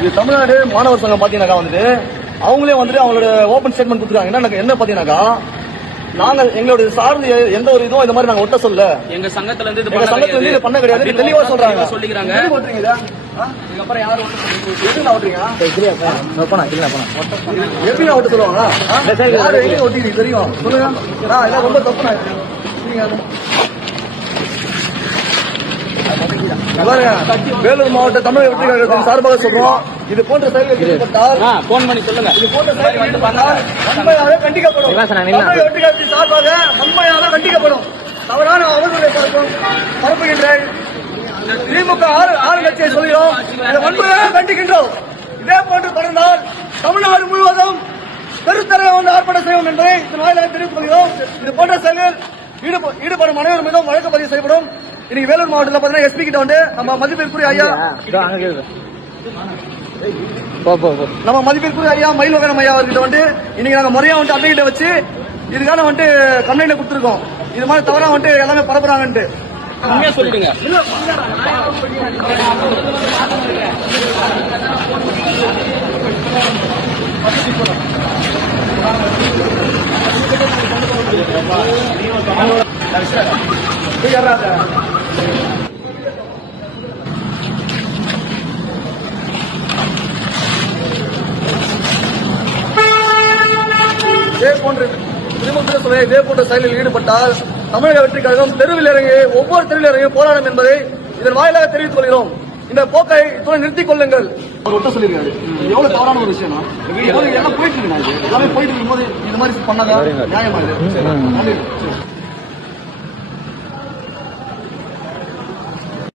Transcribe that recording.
இது தமிழ்நாடு மாணவர் சங்கம் பாத்தீங்கன்னாக்கா வந்துட்டு அவங்களே வந்துட்டு அவங்களோட ஓபன் ஸ்டேட்மெண்ட் கொடுத்துருக்காங்க. என்ன பாத்தீங்கன்னாக்கா, நாங்க எங்களுடைய சார்ந்து எந்த ஒரு இதுவும் இந்த மாதிரி நாங்க ஒட்ட சொல்ல, எங்க சங்கத்துல இருந்து இது பண்ண கிடையாது தெளிவா சொல்றாங்க. சொல்லிக்கிறாங்க. இதுக்கப்புறம் யாரும் எப்படி ஓட்ட சொல்லுவாங்க? யாரு எங்க ஒட்டிக்கிறீங்க தெரியும் சொல்லுங்க. இதெல்லாம் ரொம்ப தப்பு. வேலூர் மாவட்ட தமிழக வெற்றி கழகத்தின் சார்பாக சொல்றோம், இது போன்ற செயல்கள் ஈடுபட்டால் போன் பண்ணி சொல்லுங்க. இது போன்ற செயல்கள் வன்மையாக கண்டிக்கப்படும். தமிழக வெற்றி கழகத்தின் சார்பாக வன்மையாக கண்டிக்கப்படும். தவறான அவர்களை பரப்புகின்ற திமுக ஆளுங்கட்சியை சொல்கிறோம், இதை வன்மையாக கண்டிக்கின்றோம். இதே போன்று தொடர்ந்தால் தமிழ்நாடு முழுவதும் பெருத்தரையை வந்து ஆர்ப்பாட்டம் செய்வோம் என்பதை இதன் வாயிலாக தெரிவித்துக் கொள்கிறோம். இது போன்ற செயல்கள் ஈடுபடும் அனைவரும் மீதும் வழக்கு பதிவு செய்யப்படும். இன்னைக்கு வேலூர் மாவட்டத்தில் பாத்தீங்கன்னா எஸ்பி கிட்ட வந்து நம்ம மதிப்பிற்குரிய ஐயா மயில்வகனம் ஐயா அவர்கிட்ட வந்து இன்னைக்கு நாங்க முறையா வந்து அட்டைகிட்ட வச்சு இதுக்கான வந்து கம்ப்ளைண்ட் கொடுத்துருக்கோம். இது மாதிரி தவறா வந்து எல்லாமே பரப்புறாங்கன்ட்டு உண்மையா சொல்லிடுங்க. இதே போன்ற செயலில் ஈடுபட்டால் தமிழக வெற்றி கழகம் தெருவில் இறங்கி ஒவ்வொரு தெருவில் இறங்கி போராடும் என்பதை இதன் வாயிலாக தெரிவித்துக் கொள்கிறோம். இந்த போக்கை இத்துடன் நிறுத்திக் கொள்ளுங்கள். சொல்லிருக்காரு எவ்வளவு தவறான ஒரு விஷயம். எல்லாம் போயிட்டு இருக்கு, எல்லாமே போயிட்டு இருக்கும்போது இந்த மாதிரி பண்ணாங்க நியாயமா?